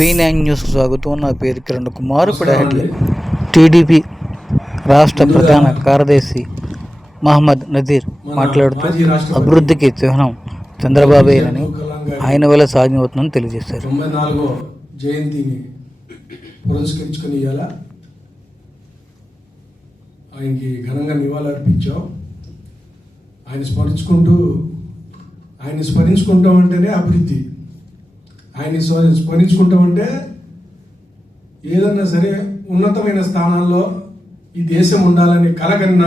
V nine news స్వాగతం. నా పేరు కిరణ్ కుమార్. ఇప్పుడు టీడీపీ రాష్ట్ర ప్రధాన కార్యదర్శి మహమ్మద్ నజీర్ మాట్లాడుతూ అభివృద్ధికి చిహ్నం చంద్రబాబేనని ఆయన వల్ల సాధ్యమవుతుందని తెలియజేశారు. జయంతిని పురస్కరించుకుని ఇవాళ ఆయనకి ఘనంగా నివాళులర్పించాం ఆయన స్మరించుకుంటూ ఆయన స్మరించుకుంటాం అంటేనే అభివృద్ధి. ఆయన స్మ- ఏదన్నా సరే ఉన్నతమైన స్థానాల్లో ఈ దేశం ఉండాలని కలగన్న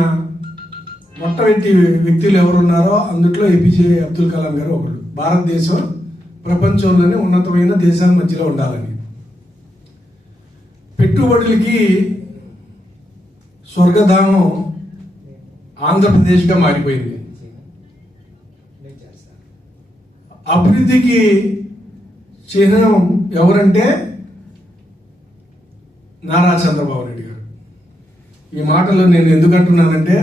మొట్టమొదటి వ్యక్తులు ఎవరున్నారో అందుట్లో ఏపీజే అబ్దుల్ కలాం గారు ఒకడు భారతదేశం ప్రపంచంలోనే ఉన్నతమైన దేశాల మధ్యలో ఉండాలని. పెట్టుబడులకి స్వర్గధామం ఆంధ్రప్రదేశ్గా మారిపోయింది. అభివృద్ధికి చిహ్నం ఎవరంటే నారా చంద్రబాబు నాయుడు గారు. ఈ మాటలు నేను ఎందుకు అంటున్నానంటే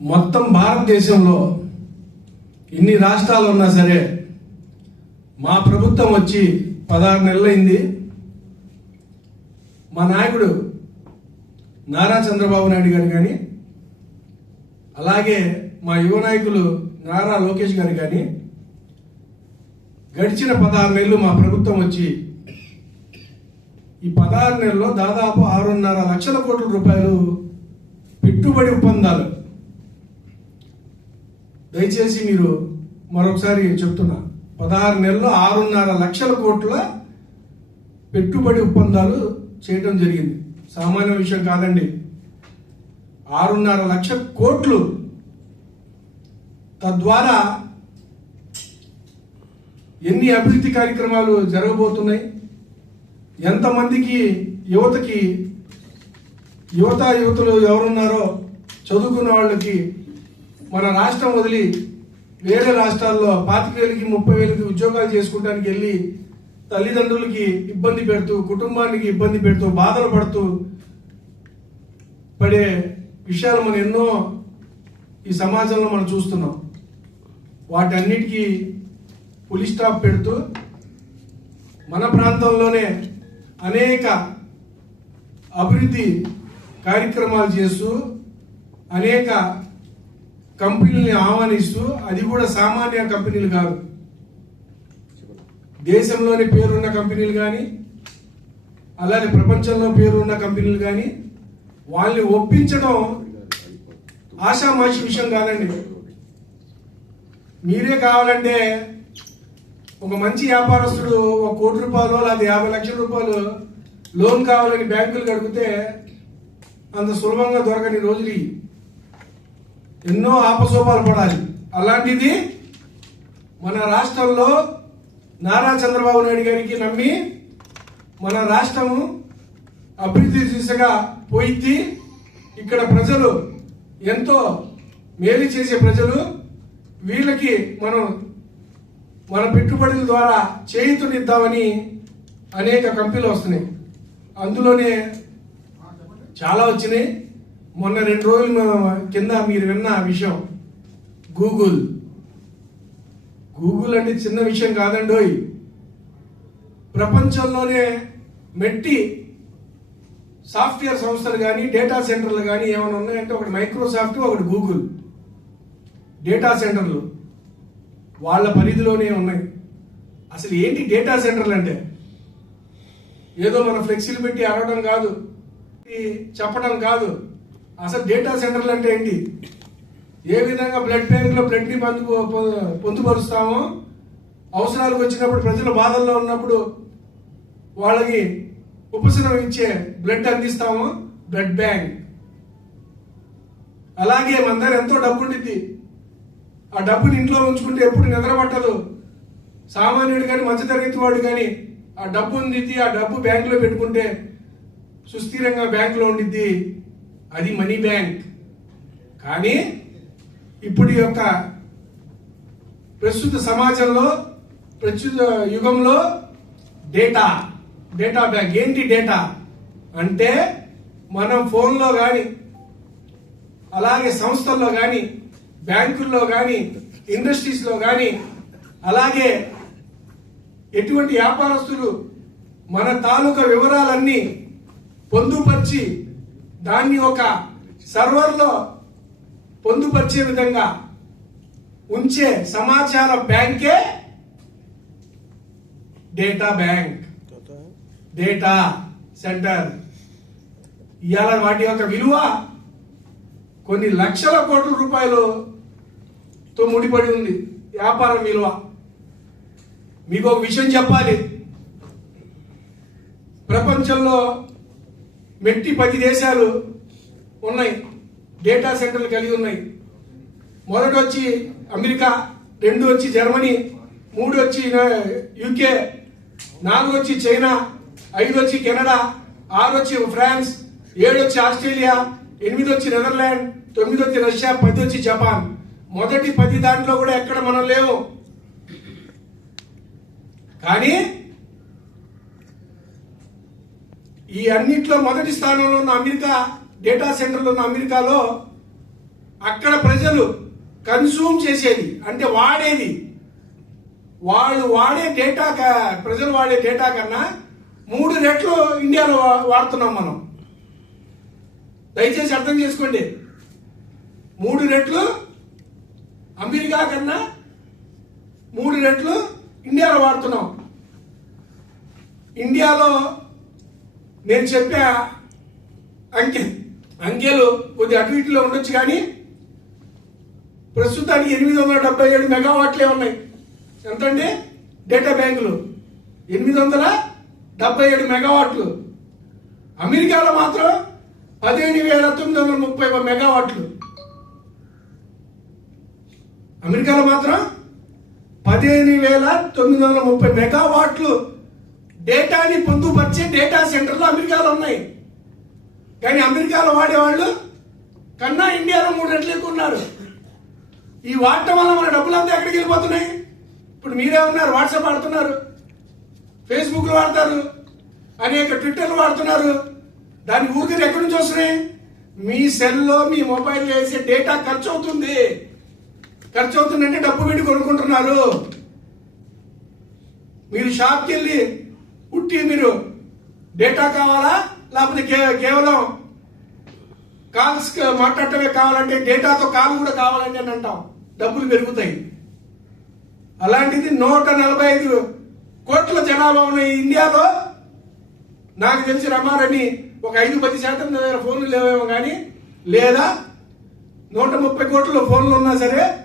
మొత్తం భారతదేశంలో ఇన్ని రాష్ట్రాలు ఉన్నా సరే మా ప్రభుత్వం వచ్చి పదహారు నెలలైంది మా నాయకుడు నారా చంద్రబాబు నాయుడు గారు కానీ అలాగే మా యువ నాయకులు నారా లోకేష్ గారు కానీ గడిచిన పదహారు నెలలు మా ప్రభుత్వం వచ్చి ఈ పదహారు నెలల్లో దాదాపు ఆరున్నర లక్షల కోట్ల రూపాయలు పెట్టుబడి ఒప్పందాలు. దయచేసి మీరు మరొకసారి చెప్తున్నా పదహారు నెలల్లో ఆరున్నర లక్షల కోట్ల పెట్టుబడి ఒప్పందాలు చేయడం జరిగింది. సామాన్య విషయం కాదండి. ఆరున్నర లక్ష కోట్లు తద్వారా ఎన్ని అభివృద్ధి కార్యక్రమాలు జరగబోతున్నాయి? ఎంతమందికి యువతకి యువత యువతలు ఎవరున్నారో చదువుకున్న వాళ్ళకి మన రాష్ట్రం వదిలి వేరే రాష్ట్రాల్లో పాతిక వేలకి ముప్పై వేలకి ఉద్యోగాలు చేసుకోవడానికి వెళ్ళి తల్లిదండ్రులకి ఇబ్బంది పెడుతూ కుటుంబానికి ఇబ్బంది పెడుతూ బాధలు పడుతూ పడే విషయాలు మనం ఎన్నో ఈ సమాజంలో మనం చూస్తున్నాం. వాటన్నిటికీ పులి స్టాప్ పెడుతూ మన ప్రాంతంలోనే అనేక అభివృద్ధి కార్యక్రమాలు చేస్తూ అనేక కంపెనీలని ఆహ్వానిస్తూ అది కూడా సామాన్య కంపెనీలు కాదు. దేశంలోనే పేరున్న కంపెనీలు కానీ అలాగే ప్రపంచంలో పేరున్న కంపెనీలు కానీ వాళ్ళని ఒప్పించడం ఆషామాషి విషయం కాదండి. మీరే కావాలంటే ఒక మంచి వ్యాపారస్తుడు ఒక కోటి రూపాయలు లేదా యాభై లక్షల రూపాయలు లోన్ కావాలని బ్యాంకులు అడిగితే అంత సులభంగా దొరకని రోజులు ఎన్నో ఆపసోపాలు పడాలి. అలాంటిది మన రాష్ట్రంలో నారా చంద్రబాబు నాయుడు గారికి నమ్మి మన రాష్ట్రము అభివృద్ధి దిశగా పోయింది. ఇక్కడ ప్రజలు ఎంతో మేలు చేసే ప్రజలు. వీళ్ళకి మనం మన పెట్టుబడుల ద్వారా చేయుతునిద్దామని అనేక కంపెనీలు వస్తున్నాయి. అందులోనే చాలా వచ్చినాయి. మొన్న రెండు రోజులు కింద మీరు విన్న విషయం గూగుల్. గూగుల్ అంటే చిన్న విషయం కాదండోయ్ ప్రపంచంలోనే మెట్టి సాఫ్ట్వేర్ సంస్థలు కానీ డేటా సెంటర్లు కానీ ఏమైనా ఉన్నాయంటే ఒకటి మైక్రోసాఫ్ట్ ఒకటి గూగుల్. డేటా సెంటర్లు. వాళ్ళ పరిధిలోనే ఉన్నాయి. అసలు ఏంటి డేటా సెంటర్లు అంటే? ఏదో మన ఫ్లెక్సీలు పెట్టి అరవడం కాదు చెప్పడం కాదు. అసలు డేటా సెంటర్లు అంటే ఏంటి? ఏ విధంగా బ్లడ్ బ్యాంక్లో బ్లడ్ని పొందు పొందుపరుస్తామో అవసరాలకు వచ్చినప్పుడు ప్రజల బాధల్లో ఉన్నప్పుడు వాళ్ళకి ఉపశమనం ఇచ్చే బ్లడ్ అందిస్తామో బ్లడ్ బ్యాంక్ అలాగే మన దగ్గర ఎంతో డబ్బు ఉండిద్ది ఆ డబ్బుని ఇంట్లో ఉంచుకుంటే ఎప్పుడు నిద్ర పట్టదు సామాన్యుడు కానీ మధ్యతరగతి వాడు కానీ ఆ డబ్బు దిద్ది ఆ డబ్బు బ్యాంకులో పెట్టుకుంటే సుస్థిరంగా బ్యాంకులో ఉండిద్ది. అది మనీ బ్యాంక్. కానీ ఇప్పుడు యొక్క ప్రస్తుత సమాజంలో ప్రస్తుత యుగంలో డేటా డేటా బ్యాంక్. ఏంటి డేటా? అంటే మనం ఫోన్లో కానీ అలాగే సంస్థల్లో కానీ బ్యాంకుల్లో కానీ ఇండస్ట్రీస్లో కానీ అలాగే ఎటువంటి వ్యాపారస్తులు మన తాలూకా వివరాలన్నీ పొందుపరిచి దాన్ని ఒక సర్వర్లో పొందుపరిచే విధంగా ఉంచే సమాచార బ్యాంకే డేటా బ్యాంక్. Data centre. ఇవాళ వాటి యొక్క విలువ కొన్ని లక్షల కోట్ల రూపాయలు తో ముడిపడి ఉంది. వ్యాపారం విలువ. మీకు ఒక విషయం చెప్పాలి. ప్రపంచంలో మెట్టి పది దేశాలు ఉన్నాయి. డేటా సెంటర్లు కలిగి ఉన్నాయి. మొదటి వచ్చి అమెరికా రెండు వచ్చి జర్మనీ మూడు వచ్చి యూకే నాలుగు వచ్చి చైనా ఐదు వచ్చి కెనడా ఆరు వచ్చి ఫ్రాన్స్ ఏడు వచ్చి ఆస్ట్రేలియా ఎనిమిది వచ్చి నెదర్లాండ్ తొమ్మిది వచ్చి రష్యా పది వచ్చి జపాన్. మొదటి పది దాంట్లో కూడా ఎక్కడ మనం లేవు. కానీ ఈ అన్నిట్లో మొదటి స్థానంలో ఉన్న అమెరికా డేటా సెంటర్లో ఉన్న అమెరికాలో అక్కడ ప్రజలు కన్సూమ్ చేసేది అంటే వాడేది. వాళ్ళు వాడే డేటా క- ప్రజలు వాడే డేటా కన్నా మూడు రెట్లు ఇండియాలో వాడుతున్నాం మనం. దయచేసి అర్థం చేసుకోండి. మూడు రెట్లు అమెరికా కన్నా మూడు రెట్లు ఇండియాలో వాడుతున్నాం. ఇండియాలో నేను చెప్పే అంకె అంకెలు కొద్ది అటు ఇటులో ఉండొచ్చు కానీ ప్రస్తుతానికి ఎనిమిది వందల డెబ్బై ఏడు మెగావాట్లే ఉన్నాయి. ఎంతండి? డేటా బ్యాంకులు. ఎనిమిది వందల డెబ్బై ఏడు మెగావాట్లు. అమెరికాలో మాత్రం పదిహేను వేల తొమ్మిది వందల ముప్పై మెగావాట్లు. అమెరికాలో మాత్రం పదిహేను వేల తొమ్మిది వందల ముప్పై మెగావాట్లు డేటాని పొందుపరిచే డేటా సెంటర్లు అమెరికాలో ఉన్నాయి. కానీ అమెరికాలో వాడేవాళ్ళు కన్నా ఇండియాలో మూడు రెట్లు ఎక్కువ ఉన్నారు. ఈ వాడటం వల్ల మన డబ్బులంతా ఎక్కడికి వెళ్ళిపోతున్నాయి? ఇప్పుడు మీరే ఉన్నారు వాట్సాప్ వాడుతున్నారు ఫేస్బుక్లు వాడతారు అనేక ట్విట్టర్లు వాడుతున్నారు. దాని ఊరికి ఎక్కడి నుంచి వస్తున్నాయి? మీ సెల్లో మీ మొబైల్ వేసే డేటా ఖర్చు అవుతుంది ఖర్చు అవుతుందంటే డబ్బు పెట్టి కొనుక్కుంటున్నారు. మీరు షాప్కి వెళ్ళి ఉట్టి మీరు డేటా కావాలా? లేకపోతే కే- కేవలం కాల్స్ మాట్లాడటమే కావాలంటే డేటాతో కాల్ కూడా కావాలంటే అని అంటాం. డబ్బులు పెరుగుతాయి. అలాంటిది నూట నలభై ఐదు కోట్ల జనాభా ఉన్న ఇండియాలో నాకు తెలిసి రమారని ఒక ఐదు పది శాతం దగ్గర ఫోన్లు లేవేమో కానీ లేదా నూట ముప్పై కోట్ల ఫోన్లు ఉన్నా సరే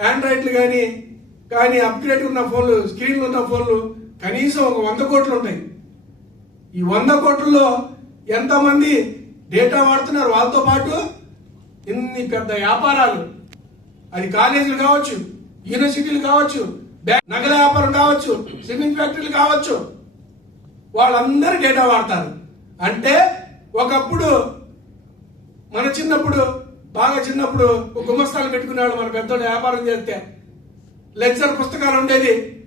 ఆండ్రాయిడ్లు కానీ కానీ అప్గ్రేడ్ ఉన్న ఫోన్లు స్క్రీన్లు ఉన్న ఫోన్లు కనీసం ఒక వంద కోట్లు ఉంటాయి. ఈ వంద కోట్లలో ఎంతమంది డేటా వాడుతున్నారు? వాళ్ళతో పాటు ఇన్ని పెద్ద వ్యాపారాలు. అది కాలేజీలు కావచ్చు యూనివర్సిటీలు కావచ్చు నగల వ్యాపారం కావచ్చు సిమెంట్ ఫ్యాక్టరీలు కావచ్చు. వాళ్ళందరూ డేటా వాడతారు. అంటే ఒకప్పుడు మన చిన్నప్పుడు బాగా చిన్నప్పుడు ఒక గుమస్తాలు పెట్టుకునేవాళ్ళు మన పెద్దోళ్ళు వ్యాపారం చేస్తే. లెక్చర్ పుస్తకాలు ఉండేది.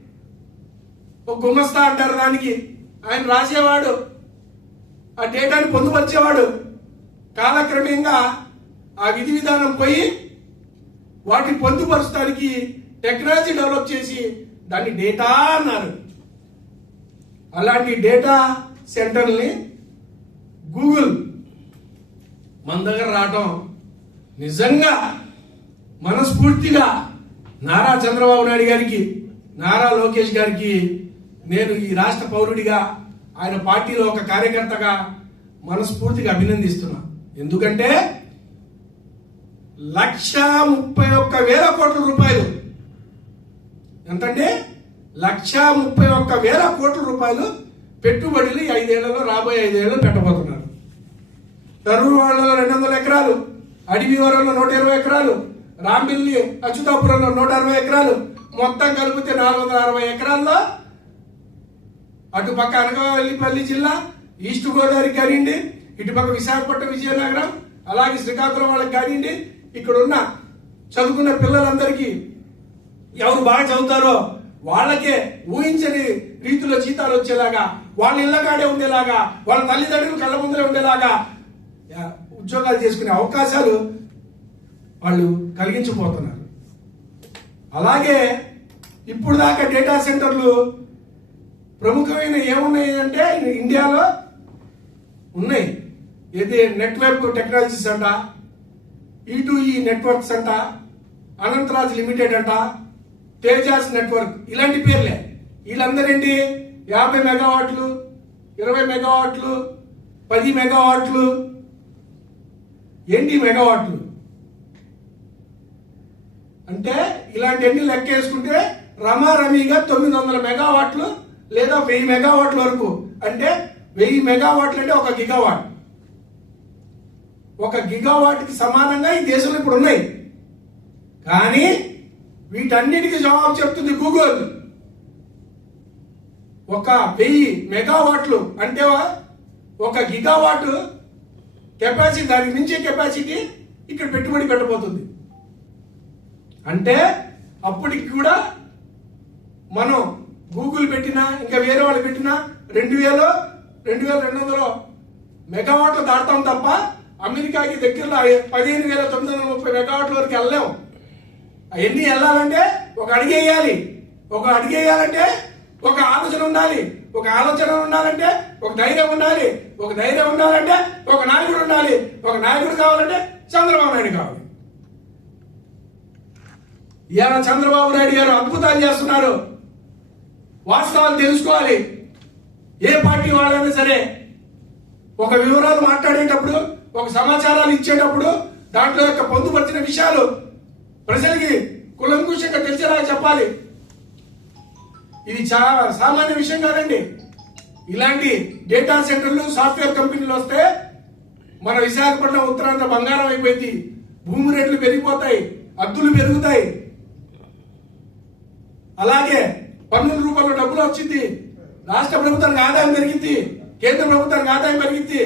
ఒక గుమస్తా అంటారు దానికి. ఆయన రాసేవాడు. ఆ డేటాని పొందుపరిచేవాడు. కాలక్రమేణంగా ఆ విధి విధానం పోయి వాటిని పొందుపరచడానికి టెక్నాలజీ డెవలప్ చేసి దాన్ని డేటా అన్నారు. అలాంటి డేటా సెంటర్ని గూగుల్ మన దగ్గర రావటం నిజంగా మనస్ఫూర్తిగా నారా చంద్రబాబు నాయుడు గారికి నారా లోకేష్ గారికి నేను ఈ రాష్ట్ర పౌరుడిగా ఆయన పార్టీలో ఒక కార్యకర్తగా మనస్ఫూర్తిగా అభినందిస్తున్నా. ఎందుకంటే లక్ష ముప్పై ఒక్క వేల కోట్ల రూపాయలు. ఎంతంటే లక్ష ముప్పై ఒక్క వేల కోట్ల రూపాయలు పెట్టుబడులు ఐదేళ్ళలో రాబోయే ఐదేళ్ళలో పెట్టబోతున్నారు. తరూరు వాళ్ళలో రెండు వందల ఎకరాలు. అడవివరంలో నూట ఇరవై ఎకరాలు రాంబిల్లి అచ్యుతాపురంలో నూట అరవై ఎకరాలు మొత్తం కలిపితే నాలుగు వందల అరవై ఎకరాల్లో అటుపక్క అనకాపల్లి జిల్లా ఈస్ట్ గోదావరి కానివ్వండి ఇటుపక్క విశాఖపట్నం విజయనగరం అలాగే శ్రీకాకుళం వాళ్ళకి కానివ్వండి ఇక్కడ ఉన్న చదువుకున్న పిల్లలందరికీ ఎవరు బాగా చదువుతారో వాళ్ళకే ఊహించని రీతిలో జీతాలు వచ్చేలాగా వాళ్ళ ఇళ్ళ కాడే ఉండేలాగా వాళ్ళ తల్లిదండ్రులు కళ్ళ ముందరే ఉండేలాగా ఉద్యోగాలు చేసుకునే అవకాశాలు వాళ్ళు కలిగించిపోతున్నారు. అలాగే ఇప్పుడు దాకా డేటా సెంటర్లు ప్రముఖమైన ఏమున్నాయి అంటే ఇండియాలో ఉన్నాయి. ఏది నెట్వర్క్ టెక్నాలజీస్ అంట e E two e E networks అంట అనంతరాజ్ లిమిటెడ్ అంట తేజాస్ నెట్వర్క్ ఇలాంటి పేర్లే. వీళ్ళందరేంటి? యాభై మెగావాట్లు ఇరవై మెగావాట్లు పది మెగావాట్లు ఎన్ని మెగావాట్లు? అంటే ఇలాంటివన్నీ లెక్క వేసుకుంటే రమారమీగా తొమ్మిది వందల మెగావాట్లు లేదా వెయ్యి మెగావాట్ల వరకు. అంటే వెయ్యి మెగావాట్లు అంటే ఒక గిగావాట్. ఒక గిగావాట్కి సమానంగా ఈ దేశంలో ఇప్పుడు ఉన్నాయి. కానీ వీటన్నిటికీ జవాబు చెప్తుంది గూగుల్. ఒక వెయ్యి మెగావాట్లు అంటే ఒక గిగావాట్ కెపాసిటీ దానికి మించే కెపాసిటీ ఇక్కడ పెట్టుబడి పెట్టబోతుంది. అంటే అప్పటికి కూడా మనం గూగుల్ పెట్టినా ఇంకా వేరే వాళ్ళు పెట్టినా రెండు వేలు రెండు వేల రెండు వందలు మెగావాట్లు దాటుతాం తప్ప అమెరికాకి దగ్గరలో పదిహేను వేల తొమ్మిది వందల ముప్పై మెగావాట్ల వరకు వెళ్ళలేం. అవన్నీ వెళ్ళాలంటే ఒక అడిగేయాలి. ఒక అడిగేయాలంటే ఒక ఆలోచన ఉండాలి. ఒక ఆలోచన ఉండాలంటే ఒక ధైర్యం ఉండాలి ఒక ధైర్యం ఉండాలంటే ఒక నాయకుడు ఉండాలి ఒక నాయకుడు కావాలంటే చంద్రబాబు నాయుడు కావాలి. ఇవాళ చంద్రబాబు నాయుడు గారు అద్భుతాలు చేస్తున్నారు. వాస్తవాలు తెలుసుకోవాలి. ఏ పార్టీ వాళ్ళైనా సరే ఒక వివరాలు మాట్లాడేటప్పుడు ఒక సమాచారాలు ఇచ్చేటప్పుడు దాంట్లో యొక్క పొందుపరిచిన విషయాలు ప్రజలకి కులంకుశంగా తెలిసేలా చెప్పాలి. ఇది చాలా సామాన్య విషయం కాదండి. ఇలాంటి డేటా సెంటర్లు సాఫ్ట్వేర్ కంపెనీలు వస్తే మన విశాఖపట్నం ఉత్తరాంధ్ర బంగారం అయిపోయింది. భూమి రేట్లు పెరిగిపోతాయి అద్దులు పెరుగుతాయి. అలాగే పన్నుల రూపంలో డబ్బులు వచ్చింది. రాష్ట్ర ప్రభుత్వానికి ఆదాయం పెరిగింది కేంద్ర ప్రభుత్వానికి ఆదాయం పెరిగింది.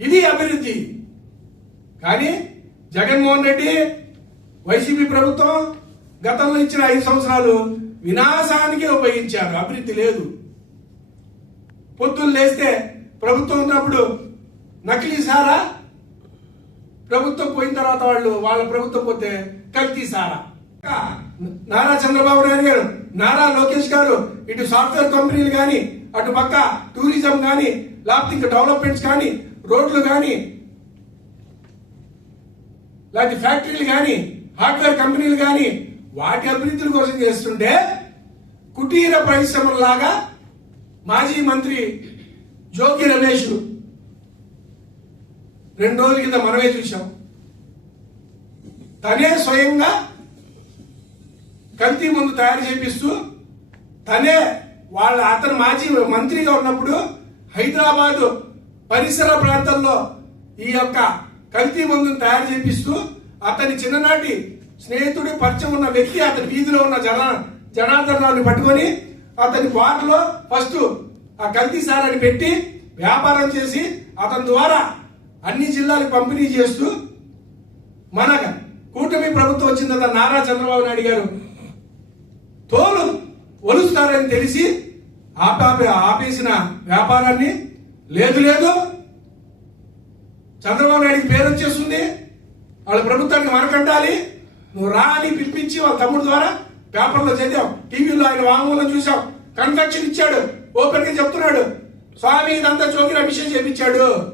ఇది అభివృద్ధి. కానీ జగన్మోహన్ రెడ్డి వైసీపీ ప్రభుత్వం గతంలో ఇచ్చిన ఐదు సంవత్సరాలు వినాశానికి ఉపయోగించారు. అభివృద్ధి లేదు. పొద్దున్న లేస్తే ప్రభుత్వం ఉన్నప్పుడు నకిలీ సారా? ప్రభుత్వం పోయిన తర్వాత వాళ్ళు వాళ్ళ ప్రభుత్వం పోతే కల్తీ సారా? నారా చంద్రబాబు నాయుడు గారు నారా లోకేష్ గారు ఇటు సాఫ్ట్వేర్ కంపెనీలు కానీ అటు పక్క టూరిజం కానీ లేకపోతే ఇంకా డెవలప్మెంట్స్ కానీ రోడ్లు కానీ లేకపోతే ఫ్యాక్టరీలు కానీ హార్డ్వేర్ కంపెనీలు కానీ వాటి అభివృద్ధి కోసం చేస్తుంటే కుటీర పరిశ్రమలాగా మాజీ మంత్రి జోగి రమేష్ రెండు రోజుల కింద మనమే చూసాం తనే స్వయంగా కల్తీ ముందు తయారు చేపిస్తూ తనే వాళ్ళ అతను మాజీ మంత్రిగా ఉన్నప్పుడు హైదరాబాద్ పరిసర ప్రాంతంలో ఈ యొక్క కల్తీ మందును తయారు చేపిస్తూ అతని చిన్ననాటి స్నేహితుడి పరిచయం ఉన్న వ్యక్తి అతని వీధిలో ఉన్న జన జనార్దన్ రావుని పట్టుకొని అతని బార్లో ఫస్ట్ ఆ కల్తీ సారాన్ని పెట్టి వ్యాపారం చేసి అతని ద్వారా అన్ని జిల్లాలకు పంపిణీ చేస్తూ మన కూటమి ప్రభుత్వం వచ్చిన తర్వాత నారా చంద్రబాబు నాయుడు గారు తోలు ఒలుస్తారని తెలిసి ఆపాపి ఆపేసిన వ్యాపారాన్ని లేదు లేదు. చంద్రబాబు నాయుడికి పేరు వచ్చేస్తుంది. వాళ్ళ ప్రభుత్వానికి మనకంటాలి. నువ్వు రా అని పిలిపించి వాళ్ళ తమ్ముడు ద్వారా పేపర్లో చదివాం. టీవీలో ఆయన వాంగ్మూలం చూసాం కన్ఫెక్షన్ ఇచ్చాడు. ఓపెన్గా చెప్తున్నాడు. స్వామి ఇదంతా జోగిన అభిషేకం చేపించాడు.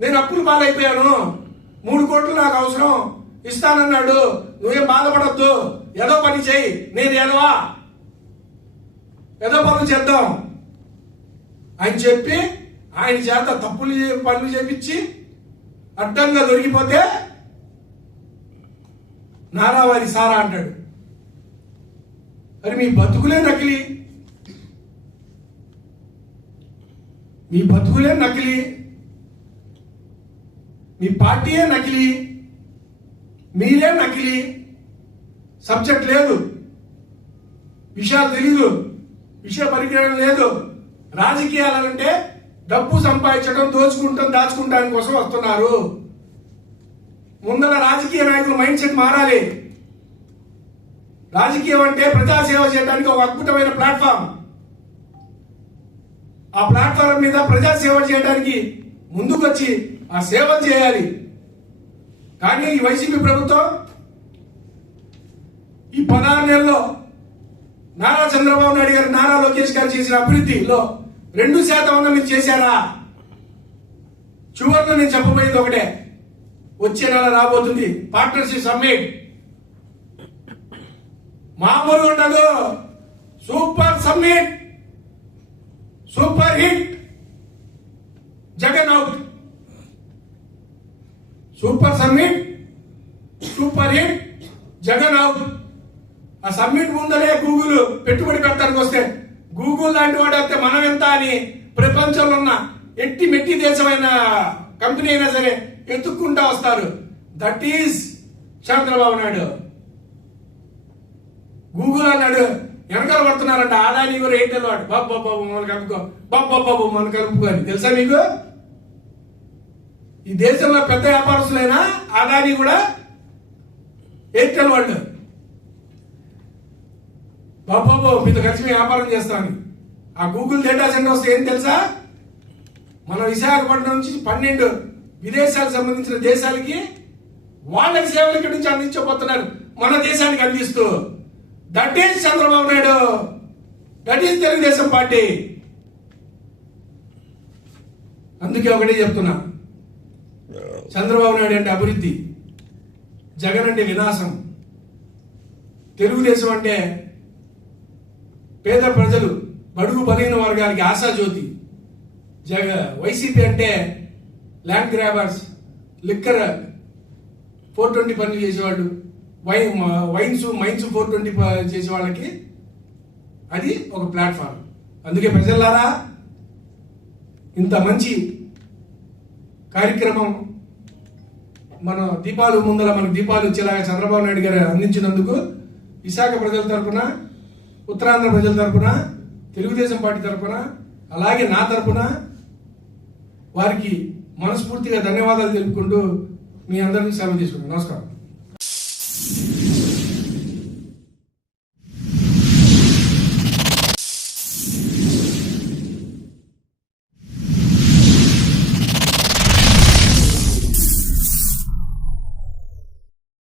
నేను అప్పులు పాలైపోయాను. మూడు కోట్లు నాకు అవసరం. ఇస్తానన్నాడు. నువ్వేం బాధపడద్దు. ఏదో పని చేయి. నేను ఎదవా ఏదో పనులు చేద్దాం. అని చెప్పి ఆయన చేత తప్పులు పనులు చేపించి అడ్డంగా దొరికిపోతే నారావారి సారా అంటాడు. మరి మీ బతుకులే నకిలీ. మీ బతుకులే నకిలీ. మీ పార్టీయే నకిలీ. మీరే నకిలీ. సబ్జెక్ట్ లేదు. విషయాలు తెలీదు. విషయ పరిజ్ఞానం లేదు. రాజకీయాలంటే డబ్బు సంపాదించడం దోచుకుంటాం దాచుకుంటానికి కోసం వస్తున్నారు. ముందర రాజకీయ నాయకుల మైండ్ సెట్ మారాలి. రాజకీయం అంటే ప్రజాసేవ చేయడానికి ఒక అద్భుతమైన ప్లాట్ఫామ్. ఆ ప్లాట్ఫామ్ మీద ప్రజాసేవ చేయడానికి ముందుకొచ్చి ఆ సేవ చేయాలి. కానీ ఈ వైసీపీ ప్రభుత్వం ఈ పదహారు నెలల్లో నారా చంద్రబాబు నాయుడు గారు నారా లోకేష్ గారు చేసిన అభివృద్ధిలో రెండు శాతం ఉన్న మీరు చేశారా? చివరిలో నేను చెప్పబోయేది ఒకటే. వచ్చే నెల రాబోతుంది. పార్ట్నర్షిప్ సమ్మిట్ మామూలు ఉండదు super summit super hit Jagan out super summit super hit Jagan out ఆ సమ్మిట్ ముందరే గూగుల్ పెట్టుబడి పెట్టడానికి వస్తే గూగుల్ లాంటి వాడు అయితే మనం ఎంత అని ప్రపంచంలో ఉన్న ఎట్టి మెట్టి దేశమైన కంపెనీ అయినా సరే ఎత్తుక్కుంటా వస్తారు. That is Chandrababu Naidu. Google అన్నాడు వెనకాల పడుతున్నారంట ఆదాని కూడా ఎయిర్టెల్ వాడు. బాబు బాబు మన కలుపుకో. బాబు బాబు మన కలుపుకో అని. తెలుసా మీకు? ఈ దేశంలో పెద్ద వ్యాపారస్తులైనా ఆదాని కూడా ఎయిర్టెల్ వాళ్ళు. బాబు మీతో కలిసి వ్యాపారం చేస్తాను ఆ గూగుల్ డేటా సెంటర్ వస్తే ఏం తెలుసా? మన విశాఖపట్నం నుంచి పన్నెండు విదేశాలకు సంబంధించిన దేశాలకి వాళ్ళకి సేవలు ఇక్కడి నుంచి అందించబోతున్నారు. మన దేశానికి అందిస్తూ. That is Chandrababu Naidu. That is Telugu Desam party. అందుకే ఒకటే చెప్తున్నా. చంద్రబాబు నాయుడు అంటే అభివృద్ధి. జగన్ అంటే వినాశం. తెలుగుదేశం అంటే పేద ప్రజలు బడుగు బలహీన వర్గాలకి ఆశాజ్యోతి. జగ వైసీపీ అంటే land grabbers liquor four twenty పనులు చేసేవాళ్ళు. Wine wines mines four twenty చేసే వాళ్ళకి అది ఒక ప్లాట్ఫామ్ అందుకే ప్రజలారా ఇంత మంచి కార్యక్రమం మన దీపాలు ముందర మనకు దీపాలు వచ్చేలాగా చంద్రబాబు నాయుడు గారు అందించినందుకు విశాఖ ప్రజల తరపున ఉత్తరాంధ్ర ప్రజల తరపున తెలుగుదేశం పార్టీ తరపున అలాగే నా తరపున వారికి మనస్ఫూర్తిగా ధన్యవాదాలు తెలుపుకుంటూ మీ అందరినీ సేవ తీసుకుంటాను నమస్కారం.